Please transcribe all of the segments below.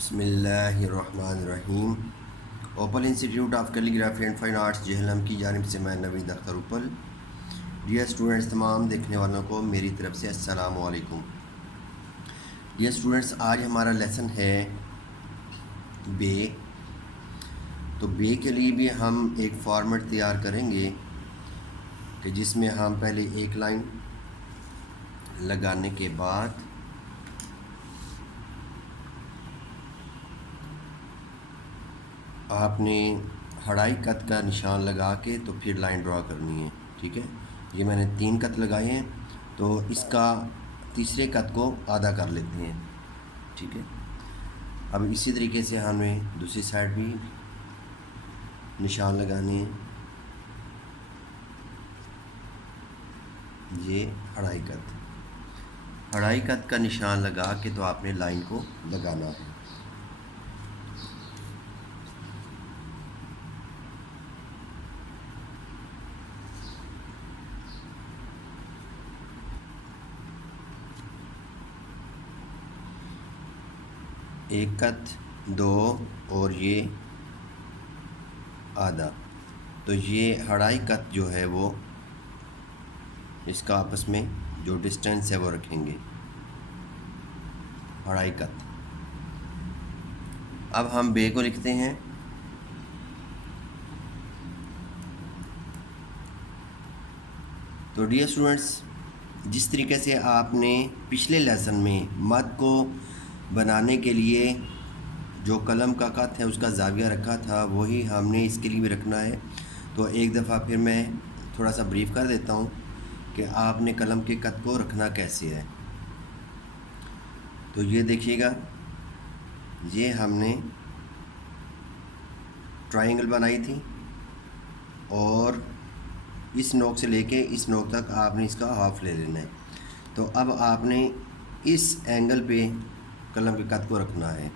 बिस्मिल्लाहिर्रहमानिर्रहीम। Open institute of calligraphy and fine arts Jhelum की जानिब से मैं नवीद अख्तर उपल। डियर स्टूडेंट्स, तमाम देखने वालों को मेरी तरफ से अस्सलामु अलैकुम। डियर स्टूडेंट्स, आज हमारा लेसन है बे। तो बे के लिए भी हम एक फॉर्मेट तैयार करेंगे कि जिसमें हम पहले एक लाइन लगाने के बाद आपने हड़ाई कत का निशान लगा के तो फिर लाइन ड्रा करनी है। ठीक है, ये मैंने 3 कत लगाए हैं, तो इसका तीसरे कत को आधा कर लेते हैं। ठीक है, अब इसी तरीके से हमें दूसरी साइड भी निशान लगाने हैं। ये हड़ाई कत का निशान लगा के तो आपने लाइन को लगाना है। एक कत, 2 और ये आधा। तो ये हड़ाई कत जो है वो इसका आपस में जो डिस्टेंस है वो रखेंगे, हड़ाई कत। अब हम बे को लिखते हैं। तो डियर स्टूडेंट्स, जिस तरीके से आपने पिछले लेसन में मद को बनाने के लिए जो कलम का कत है उसका ज़ाविया रखा था, वही हमने इसके लिए भी रखना है। तो एक दफ़ा फिर मैं थोड़ा सा ब्रीफ कर देता हूँ कि आपने कलम के कत को रखना कैसे है। तो ये देखिएगा, ये हमने ट्रायंगल बनाई थी और इस नोक से लेके इस नोक तक आपने इसका हाफ ले लेना है। तो अब आपने इस एंगल पे कलम के कत को रखना है।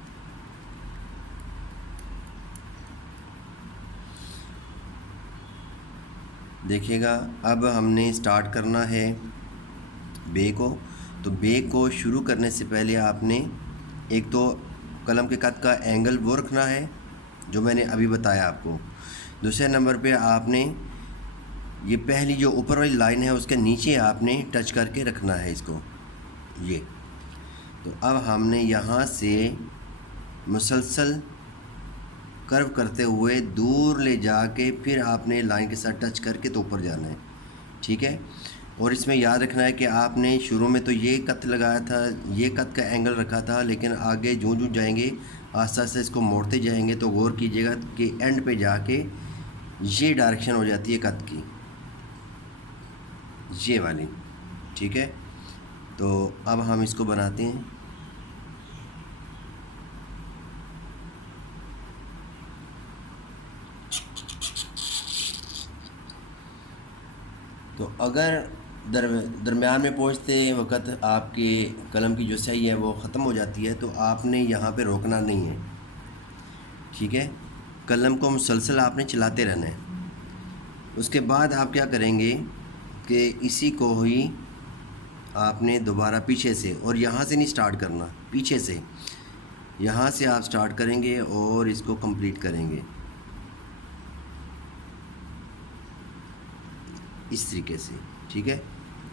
देखिएगा, अब हमने स्टार्ट करना है बे को। तो बे को शुरू करने से पहले आपने एक तो कलम के कत का एंगल वो रखना है जो मैंने अभी बताया आपको। दूसरे नंबर पे आपने ये पहली जो ऊपर वाली लाइन है उसके नीचे आपने टच करके रखना है इसको, ये। तो अब हमने यहाँ से मुसलसल कर्व करते हुए दूर ले जाके फिर आपने लाइन के साथ टच करके तो ऊपर जाना है। ठीक है, और इसमें याद रखना है कि आपने शुरू में तो ये कत लगाया था, ये कत का एंगल रखा था, लेकिन आगे जूँ जूँ जाएंगे आस्ते आस्ते इसको मोड़ते जाएंगे। तो गौर कीजिएगा कि एंड पे जाके ये डायरेक्शन हो जाती है कत की, ये वाली। ठीक है, तो अब हम इसको बनाते हैं। तो अगर दरमियान में पहुंचते वक्त आपके कलम की जो स्याही है वो ख़त्म हो जाती है तो आपने यहाँ पे रोकना नहीं है। ठीक है, कलम को मुसलसल आपने चलाते रहना है। उसके बाद आप क्या करेंगे कि इसी को ही आपने दोबारा पीछे से, और यहाँ से नहीं स्टार्ट करना, पीछे से यहाँ से आप स्टार्ट करेंगे और इसको कंप्लीट करेंगे इस तरीके से। ठीक है,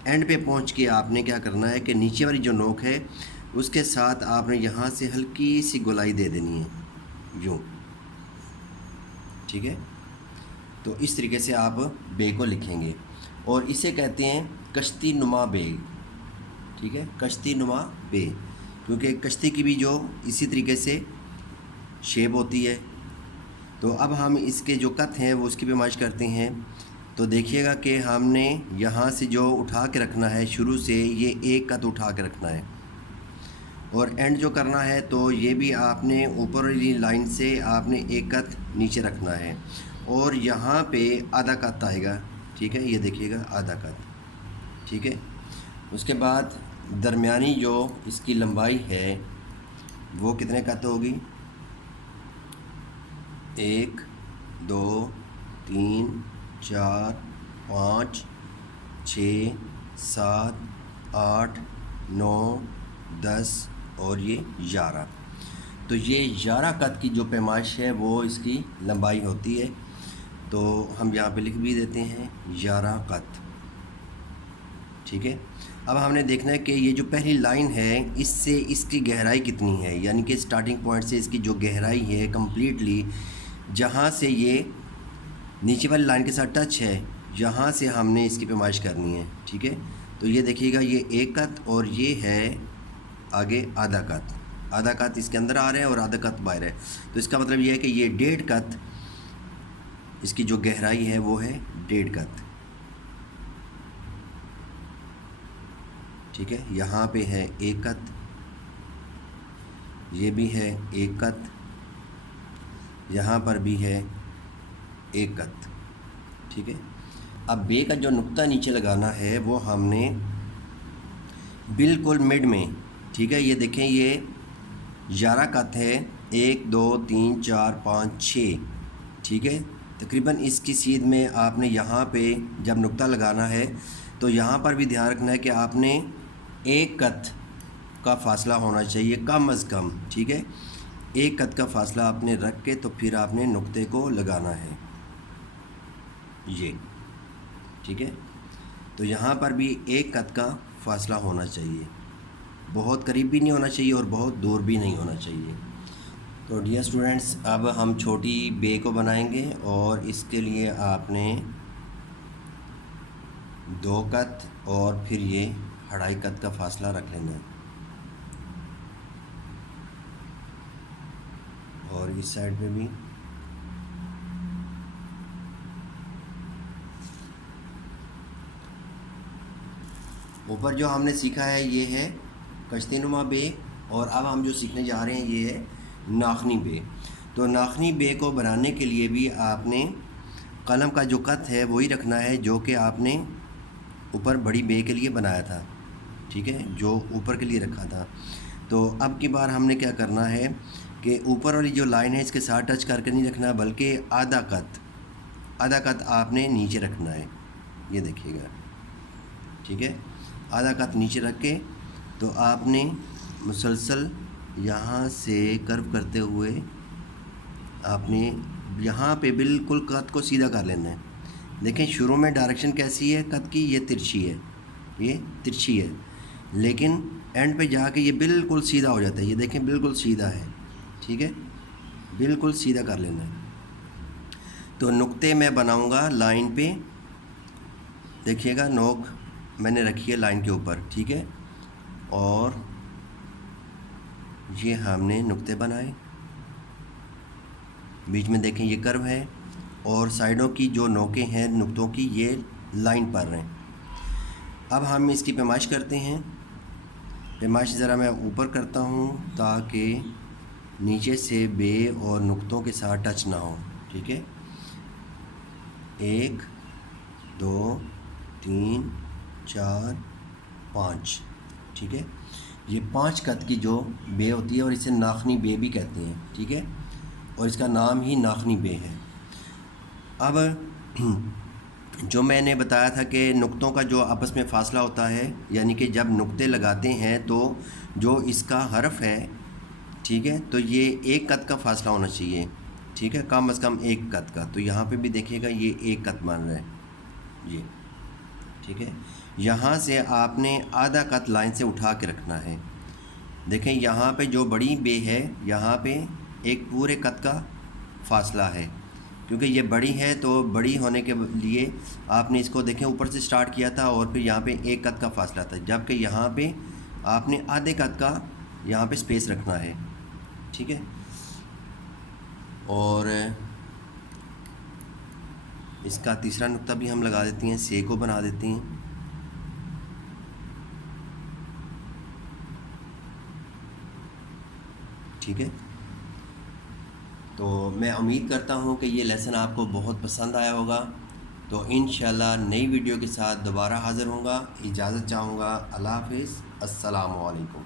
एंड पे पहुंच के आपने क्या करना है कि नीचे वाली जो नोक है उसके साथ आपने यहाँ से हल्की सी गोलाई दे देनी है, यूँ। ठीक है, तो इस तरीके से आप बे को लिखेंगे और इसे कहते हैं कश्ती नुमा बे। ठीक है, कश्ती नुमा बे, क्योंकि कश्ती की भी जो इसी तरीके से शेप होती है। तो अब हम इसके जो कत हैं वो उसकी भी माइश करते हैं। तो देखिएगा कि हमने यहाँ से जो उठा के रखना है, शुरू से ये एक कत उठा के रखना है और एंड जो करना है तो ये भी आपने ऊपर वाली लाइन से आपने एक कत नीचे रखना है और यहाँ पे आधा कत आएगा। ठीक है, ये देखिएगा आधा कत। ठीक है, उसके बाद दरमियानी जो इसकी लंबाई है वो कितने कत होगी, 1 2 3 4 5 6 7 8 9 10 और ये 11। तो ये 11 कद की जो पैमाइश है वो इसकी लंबाई होती है। तो हम यहाँ पे लिख भी देते हैं 11 कद। ठीक है, अब हमने देखना है कि ये जो पहली लाइन है इससे इसकी गहराई कितनी है, यानी कि स्टार्टिंग पॉइंट से इसकी जो गहराई है कम्प्लीटली, जहाँ से ये नीचे वाली लाइन के साथ टच है, यहाँ से हमने इसकी पैमाइश करनी है। ठीक है, तो ये देखिएगा ये 1 कद और ये है आगे आधा कद। आधा कद इसके अंदर आ रहा है और आधा कद बाहर है, तो इसका मतलब ये है कि ये 1.5 कद, इसकी जो गहराई है वो है 1.5 कद। ठीक है, यहाँ पे है 1 कद, ये भी है 1 कद, यहाँ पर भी है 1 कद। ठीक है, अब बे का जो नुक्ता नीचे लगाना है वो हमने बिल्कुल मिड में। ठीक है, ये देखें ये 11 कद है, 1 2 3 4 5 6। ठीक है, तकरीबन इसकी सीध में आपने यहाँ पे जब नुक्ता लगाना है तो यहाँ पर भी ध्यान रखना है कि आपने 1 कद का फ़ासला होना चाहिए कम अज़ कम। ठीक है, 1 कद का फ़ासला आपने रख के तो फिर आपने नुक्ते को लगाना है ये। ठीक है, तो यहाँ पर भी 1 कद का फ़ासला होना चाहिए, बहुत करीब भी नहीं होना चाहिए और बहुत दूर भी नहीं होना चाहिए। तो डियर स्टूडेंट्स, अब हम छोटी बे को बनाएंगे और इसके लिए आपने 2 कद और फिर ये 2.5 कद का फ़ासला रख लेना है। और इस साइड पे भी ऊपर जो हमने सीखा है ये है कश्तीनुमा बे, और अब हम जो सीखने जा रहे हैं ये है नाखनी बे। तो नाखनी बे को बनाने के लिए भी आपने कलम का जो कद है वही रखना है जो कि आपने ऊपर बड़ी बे के लिए बनाया था। ठीक है, जो ऊपर के लिए रखा था। तो अब की बार हमने क्या करना है कि ऊपर वाली जो लाइन है इसके साथ टच करके नहीं रखना, बल्कि आधा कद आपने नीचे रखना है। ये देखिएगा, ठीक है, आधा कद नीचे रख के तो आपने मुसलसल यहाँ से कर्व करते हुए आपने यहाँ पे बिल्कुल कद को सीधा कर लेना है। देखें शुरू में डायरेक्शन कैसी है कद की, ये तिरछी है, ये तिरछी है, लेकिन एंड पे जाके ये बिल्कुल सीधा हो जाता है। ये देखें बिल्कुल सीधा है। ठीक है, बिल्कुल सीधा कर लेना है। तो नुक्ते मैं बनाऊंगा लाइन पे, देखिएगा नोक मैंने रखी है लाइन के ऊपर। ठीक है, और ये हमने नुक्ते बनाए, बीच में देखें ये कर्व है और साइडों की जो नोकें हैं नुक्तों की ये लाइन पर हैं। अब हम इसकी पैमाइश करते हैं। पैमाइश ज़रा मैं ऊपर करता हूँ ताकि नीचे से बे और नुक्तों के साथ टच ना हो। ठीक है, 1 2 3 4 5। ठीक है, ये 5 कद की जो बे होती है और इसे नाखनी बे भी कहते हैं। ठीक है, और इसका नाम ही नाखनी बे है। अब जो मैंने बताया था कि नुक्तों का जो आपस में फ़ासला होता है, यानी कि जब नुक्ते लगाते हैं तो जो इसका हरफ है, ठीक है, तो ये 1 कद का फ़ासला होना चाहिए। ठीक है, कम अज़ कम 1 कद का। तो यहाँ पे भी देखिएगा ये 1 कद मान रहा है ये। ठीक है, यहाँ से आपने आधा कद लाइन से उठा के रखना है। देखें यहाँ पे जो बड़ी बे है यहाँ पे एक पूरे कद का फ़ासला है, क्योंकि ये बड़ी है तो बड़ी होने के लिए आपने इसको देखें ऊपर से स्टार्ट किया था और फिर यहाँ पे 1 कद का फ़ासला था, जबकि यहाँ पे आपने आधे कद का यहाँ पे स्पेस रखना है। ठीक है, और इसका तीसरा नुक्ता भी हम लगा देते हैं, से को बना देते हैं। ठीक है, तो मैं उम्मीद करता हूँ कि ये लेसन आपको बहुत पसंद आया होगा। तो इंशाल्लाह नई वीडियो के साथ दोबारा हाज़िर होऊंगा। इजाज़त चाहूँगा। अल्लाह हाफ़िज़, अस्सलामु अलैकुम।